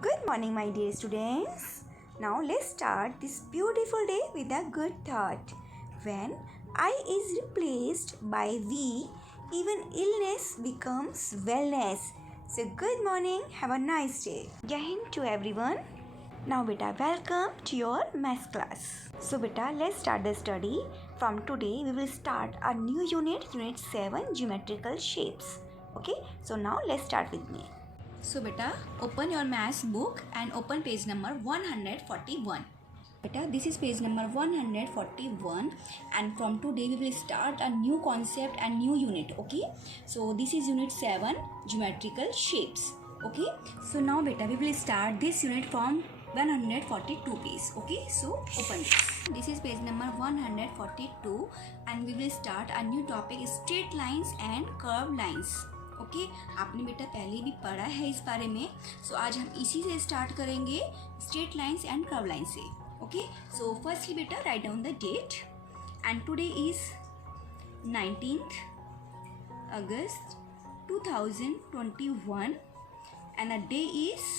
Good morning, my dear students. Now let's start this beautiful day with a good thought. When I is replaced by we, even illness becomes wellness. So good morning, have a nice day. Jai Hind to everyone. Now beta, welcome to your math class. So beta, let's start the study. From today we will start a new unit 7, geometrical shapes. Okay, so now let's start with me. So beta, open your maths book and open page number 141. Beta, this is page number 141 and from today we will start a new concept and new unit. Okay, so this is unit 7, geometrical shapes. Okay, so now beta, we will start this unit from 142 page. Okay, so open this. This is page number 142 and we will start a new topic, straight lines and curved lines. Okay आपने बेटा पहले भी पढ़ा है इस बारे में. सो आज हम इसी से स्टार्ट करेंगे, straight lines and curve line से. ओके, सो फर्स्टली बेटा write down the date and today is 19th August 2021 and the day is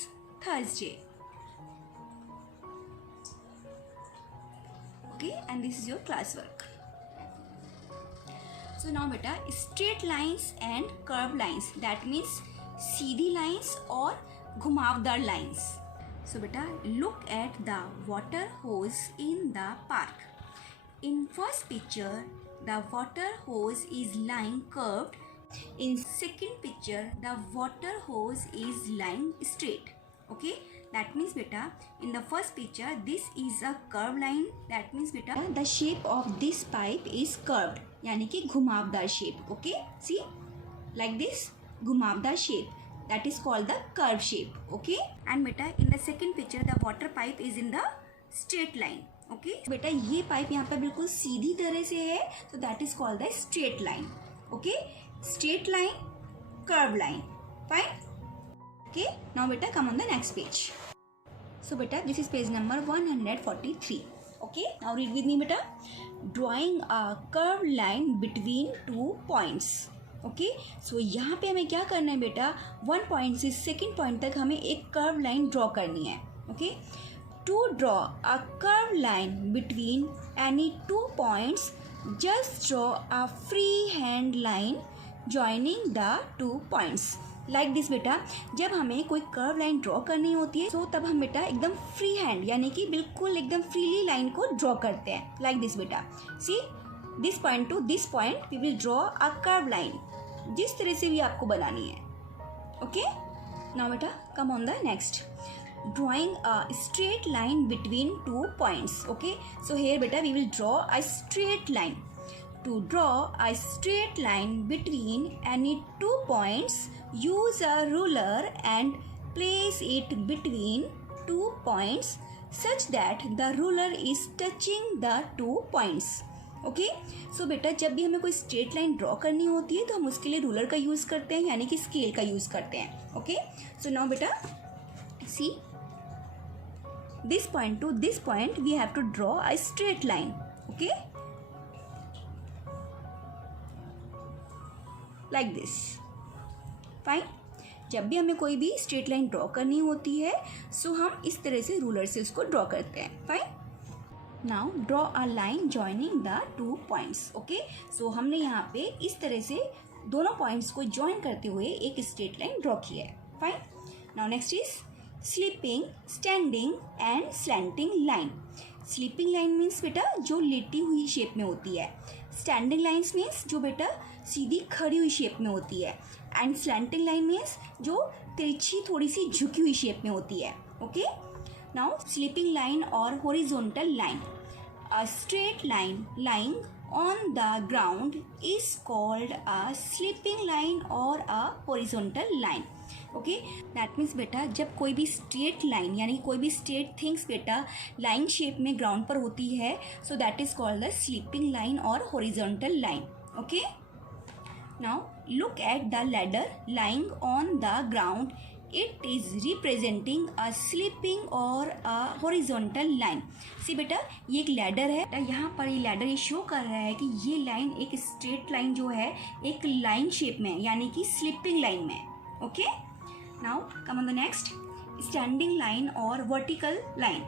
Thursday. Okay, and this is your classwork. So now beta, straight lines and curved lines, that means सीधी lines और घुमावदार lines. So beta, look at the water hose in the park. In first picture, the water hose is lying curved. In second picture, the water hose is lying straight. Okay, that means beta, in the first picture this is a curved line. That means beta, the shape of this pipe is curved, यानी कि घुमावदार shape. Okay, see like this घुमावदार shape, that is called the curve shape. Okay, and beta in the second picture the water pipe is in the straight line. Okay, बेटा ये पाइप यहाँ पे बिल्कुल सीधी तरह से है, so that is called the straight line. Okay, straight line, curved line. Fine. Okay, now beta come on the next page. So beta, this is page number 143. Okay, now read with me beta. Drawing a curved line between two points. Okay, so यहाँ पे हमें क्या करना है बेटा, 1 point से second point तक हमें एक curved line draw करनी है. Okay, to draw a curved line between any two points, just draw a freehand line joining the two points. Like this बेटा, जब हमें कोई कर्व लाइन ड्रॉ करनी होती है तो तब हम बेटा एकदम फ्री हैंड यानी कि बिल्कुल एकदम फ्रीली लाइन को ड्रॉ करते हैं. लाइक दिस बेटा, see this point to this point we will draw a curve line, जिस तरह से भी आपको बनानी है. ओके, नाउ बेटा come on the next. Drawing a straight line between two points. Okay, so here बेटा we will draw a straight line. To draw a straight line between any two points, use a ruler and place it between two points such that the ruler is touching the two points. Okay, so बेटा जब भी हमें कोई straight line draw करनी होती है तो हम उसके लिए ruler का use करते हैं, यानी कि scale का use करते हैं. Okay, so now बेटा see this point to this point we have to draw a straight line. Okay, like this. Fine, जब भी हमें कोई भी स्ट्रेट लाइन ड्रॉ करनी होती है सो हम इस तरह से रूलर से उसको ड्रॉ करते हैं. Fine, now draw a line joining the two points. Okay, so हमने यहाँ पे इस तरह से दोनों पॉइंट्स को जॉइन करते हुए एक स्ट्रेट लाइन ड्रॉ किया है. Fine, now next is sleeping, standing and slanting line. Sleeping line means बेटा जो लेटी हुई शेप में होती है. स्टैंडिंग लाइन्स मीन्स जो बेटा सीधी खड़ी हुई शेप में होती है. एंड स्लैंटिंग लाइन मीन्स जो तिरछी थोड़ी सी झुकी हुई शेप में होती है. ओके, नाउ स्लीपिंग लाइन और horizontal line. A straight line lying on the ground is called a sleeping line और a horizontal line. Okay, that means बेटा जब कोई भी स्ट्रेट लाइन यानी कोई भी स्ट्रेट थिंग्स बेटा लाइन शेप में ग्राउंड पर होती है so that is called the sleeping line और horizontal line. Okay, now look at the ladder lying on the ground. It is representing a sleeping और अ हॉरिजॉन्टल लाइन. सी बेटा ये एक लैडर है, यहाँ पर ये लैडर ये शो कर रहा है कि ये लाइन एक स्ट्रेट लाइन जो है एक लाइन शेप में यानी कि स्लीपिंग लाइन में. Okay, now come on the next. standing line or vertical line.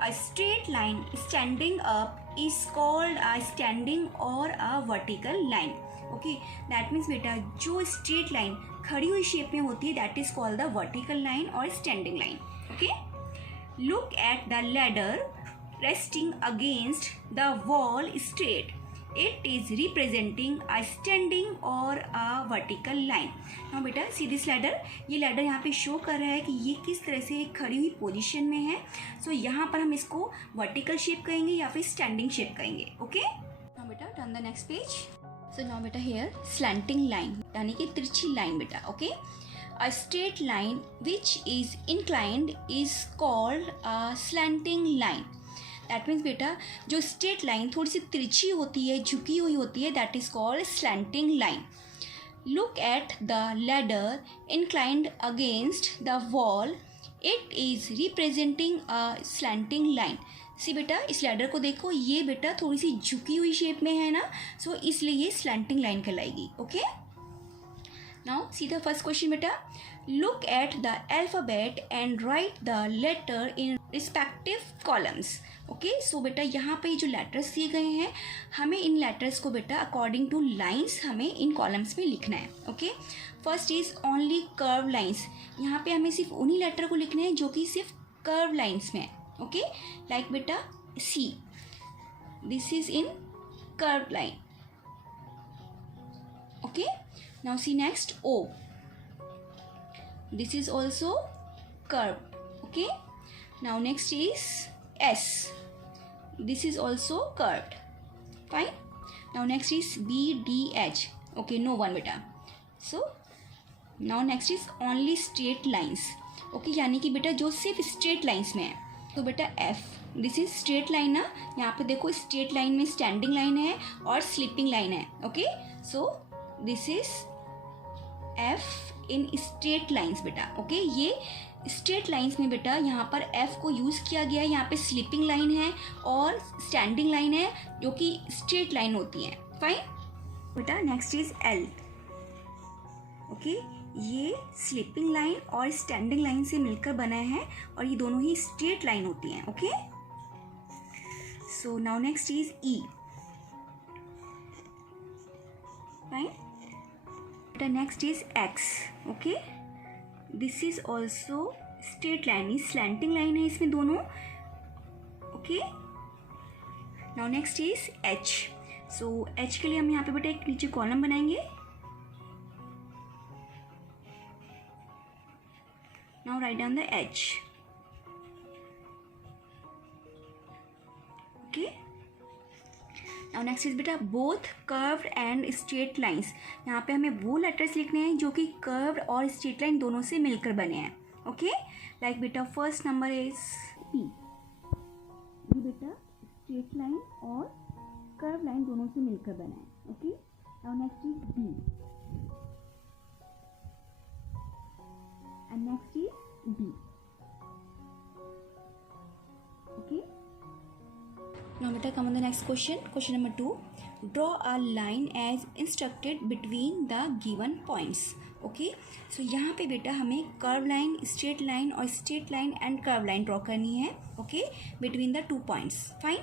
A straight line standing up is called a standing or a vertical line. Okay, that means बेटा जो straight line खड़ी हुई shape में होती है that is called the vertical line or standing line. Okay, look at the ladder resting against the wall straight. It is representing a standing or a vertical line. now बेटा see this ladder, ये ladder यहाँ पे शो कर रहा है कि ये किस तरह से खड़ी हुई पोजीशन में है. सो यहाँ पर हम इसको वर्टिकल शेप कहेंगे या फिर स्टैंडिंग शेप कहेंगे. ओके, now बेटा टर्न द नेक्स्ट पेज. सो now बेटा हेयर स्लैंटिंग लाइन यानी कि तिरछी लाइन बेटा. Okay, a straight line which is inclined is called a slanting line. That means बेटा जो स्ट्रेट लाइन थोड़ी सी तिरछी होती है, झुकी हुई होती है, that is called slanting line. Look at the ladder inclined against the wall. It is representing a slanting line. See बेटा इस लैडर को देखो, ये बेटा थोड़ी सी झुकी हुई शेप में है ना, सो इसलिए ये स्लैंटिंग लाइन कहलाएगी. Okay, now see the first question बेटा. Look at the alphabet and write the letter in respective columns. Okay, so बेटा यहाँ पे जो लेटर्स दिए गए हैं हमें इन लेटर्स को बेटा अकॉर्डिंग टू लाइंस हमें इन कॉलम्स में लिखना है. Okay, first is only curve lines. यहाँ पे हमें सिर्फ उन्हीं लेटर को लिखना है जो कि सिर्फ कर्व लाइंस में है. ओके, लाइक बेटा see, this is in curve line. Okay, now see next O, this is also curved. Okay, now next is S, this is also curved. Fine, now next is B, D, H. Okay, no one beta. So now next is only straight lines. Okay, यानी कि बेटा जो सिर्फ straight lines में है. तो बेटा F, this is straight line ना, यहाँ पे देखो straight line में standing line है और sleeping line है. Okay, so this is F in straight lines बेटा. ओके, ये स्ट्रेट लाइंस में बेटा यहाँ पर F को यूज़ किया गया है. यहाँ पे स्लीपिंग लाइन है और स्टैंडिंग लाइन है जो कि स्ट्रेट लाइन होती है. फाइन बेटा, नेक्स्ट इज L. ओके, ये स्लीपिंग लाइन और स्टैंडिंग लाइन से मिलकर बना है और ये दोनों ही स्ट्रेट लाइन होती हैं. Okay, so now next is E. Fine, next is X. okay, this is also straight line, is slanting line है इसमें दोनों. okay, now next is H. so H के लिए हम यहाँ पे बेटा एक नीचे कॉलम बनाएंगे. now write down the H. okay, now next is बेटा both curved and straight lines. यहाँ पे हमें वो लेटर्स लिखने हैं जो कि कर्व्ड और स्ट्रेट लाइन दोनों से मिलकर बने हैं. ओके, लाइक बेटा फर्स्ट नंबर इज P. ये बेटा स्ट्रेट लाइन और कर्व लाइन दोनों से मिलकर बना है. Okay, now next is D and next is D. Okay, now beta come on the next question. Question number 2. Draw a line as instructed between the given points. Okay, so यहाँ पे बेटा हमें curve line, straight line और straight line and curve line draw करनी है. Okay, between the 2 points. Fine,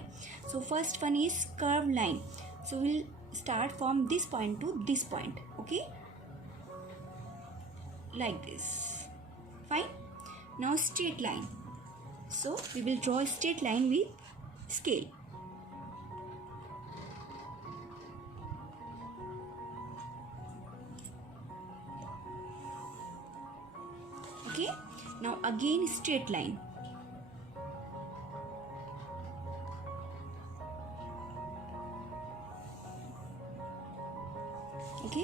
so first one is curve line. So will start from this point to this point. Okay, like this. Fine, now straight line. So we will draw straight line with scale. Okay, now again straight line. Okay,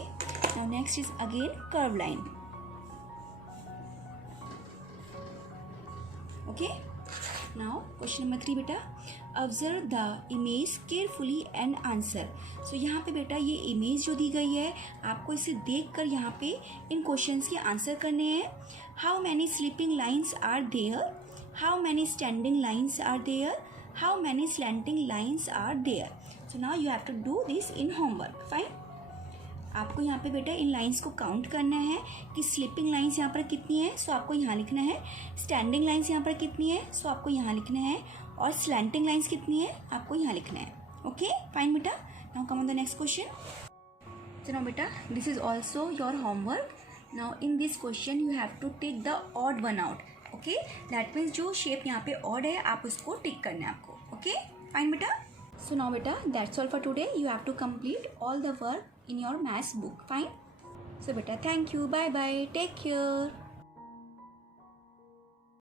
now next is again curve line. Okay, now question number 3 बेटा, observe the image carefully and answer. so यहाँ पे बेटा ये इमेज जो दी गई है आपको इसे देखकर यहाँ पे इन क्वेश्चंस के आंसर करने हैं. How many sleeping lines are there? How many standing lines are there? How many slanting lines are there? So now you have to do this in homework. Fine. आपको यहाँ पे बेटा इन लाइंस को काउंट करना है कि स्लीपिंग लाइंस यहाँ पर कितनी है, सो आपको यहाँ लिखना है। स्टैंडिंग लाइंस यहाँ पर कितनी है, सो आपको यहाँ लिखना है। और स्लैंटिंग लाइंस कितनी है, आपको यहाँ लिखना है। ओके फाइन बेटा, now come on the next question. So now beta, this is also your homework. Now in this question you have to take the odd one out. Okay, that means जो shape यहाँ पे odd है आप उसको tick करना है आपको. Okay, fine beta. So now beta, that's all for today. You have to complete all the work in your maths book. Fine. So beta, thank you. Bye bye. Take care.